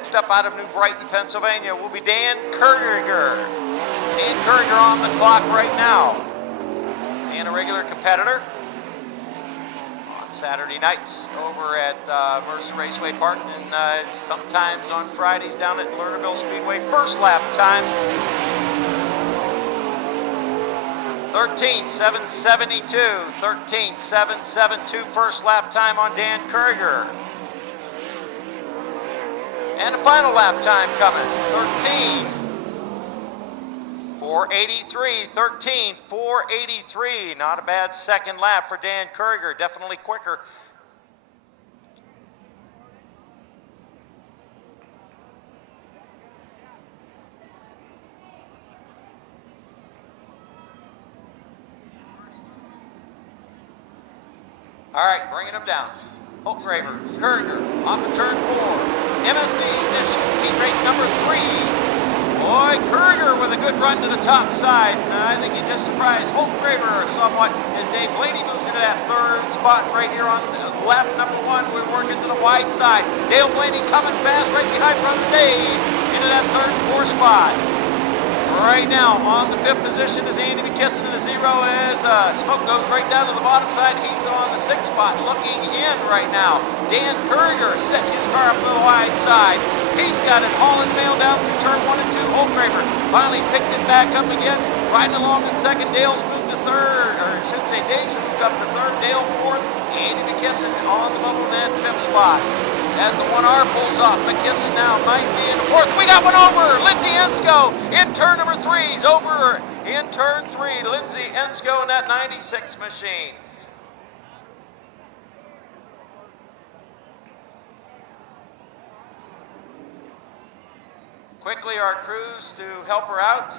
Next up out of New Brighton, Pennsylvania will be Dan Kuriger. Dan Kuriger on the clock right now. Dan, a regular competitor on Saturday nights over at Mercer Raceway Park, and sometimes on Fridays down at Lernerville Speedway. First lap time, 13.772. 13.772 first lap time on Dan Kuriger. And a final lap time coming, 13.483, 13.483. Not a bad second lap for Dan Kuriger, definitely quicker. All right, bringing him down. Holtgraver, Kuriger, off of turn 4. MSD, heat race number 3. Boy, Kuriger with a good run to the top side. I think he just surprised Holtgraver somewhat as Dave Blaney moves into that third spot right here on lap number 1. We're working to the wide side. Dale Blaney coming fast right behind Brother Dave into that third and 4th spot. Right now, on the 5th position is Andy McKisson, and the 0 as Smoke goes right down to the bottom side. He's on the 6th spot, looking in right now. Dan Kuriger set his car up to the wide side. He's got it hauling mail down through turn 1 and 2. Holtgraver finally picked it back up again. Riding along in 2nd. Dale's moved to 3rd, or I should say Dave's moved up to 3rd. Dale 4th. Andy McKisson on the bubble net 5th spot. As the 1R pulls off, McKisson now might be in 4th. We got one over! Lindsay Ensko in turn number 3. He's over in turn 3. Lindsay Ensko in that 96 machine. Quickly, our crews to help her out.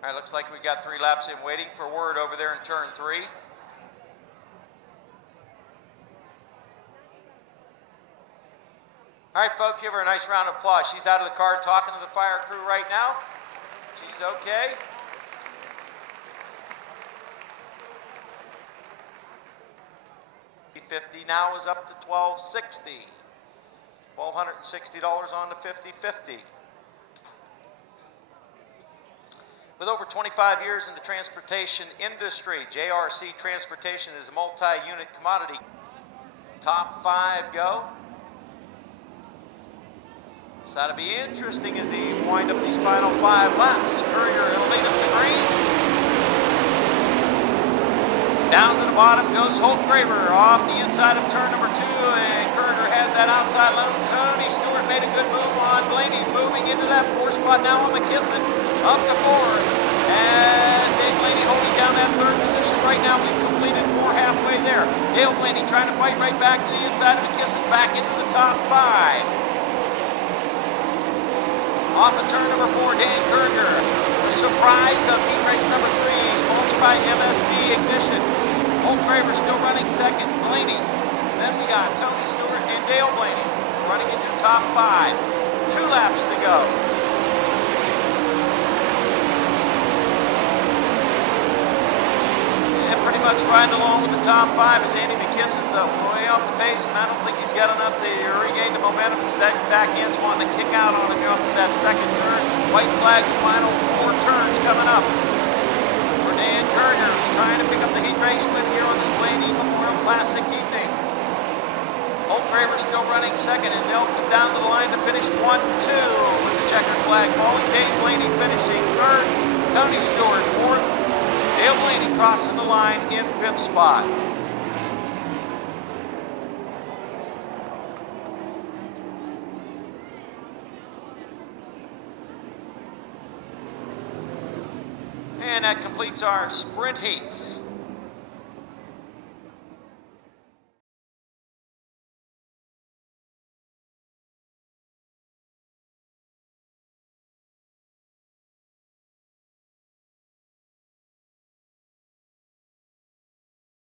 All right, looks like we got 3 laps in, waiting for word over there in turn 3. All right, folks, give her a nice round of applause. She's out of the car talking to the fire crew right now. She's okay. $50 now is up to $1,260. $1,260 on the 50-50. With over 25 years in the transportation industry, JRC Transportation is a multi-unit commodity. Top 5 go. This ought to be interesting as he wind up these final 5 laps. Kuriger will lead up the green. Down to the bottom goes Holtgraver off the inside of turn number 2, and Kuriger has that outside load. Tony Stewart made a good move on Blaney, moving into that 4th spot now on McKisson. Up to 4th, and Dave Blaney holding down that 3rd position right now. We've completed 4 halfway there. Dale Blaney trying to fight right back to the inside of McKisson, back into the top 5. Off of turn number 4, Dan Kuriger. The surprise of heat race number 3, sponsored by MSD Ignition. Holtgraver still running 2nd. Blaney. Then we got Tony Stewart and Dale Blaney running into top 5. 2 laps to go. Pretty much riding along with the top 5 as Andy McKisson's way off the pace, and I don't think he's got enough to regain the momentum because that back end's wanting to kick out on him off of that 2nd turn. White flag, the final 4 turns coming up for Dan Kuriger, trying to pick up the heat race win here on this Blaney Memorial Classic evening. Holtgraver still running 2nd, and they'll come down to the line to finish 1-2 with the checkered flag falling. Dave Blaney finishing 3rd, Tony Stewart 4th. Dale Blaney crossing the line in 5th spot. And that completes our sprint heats.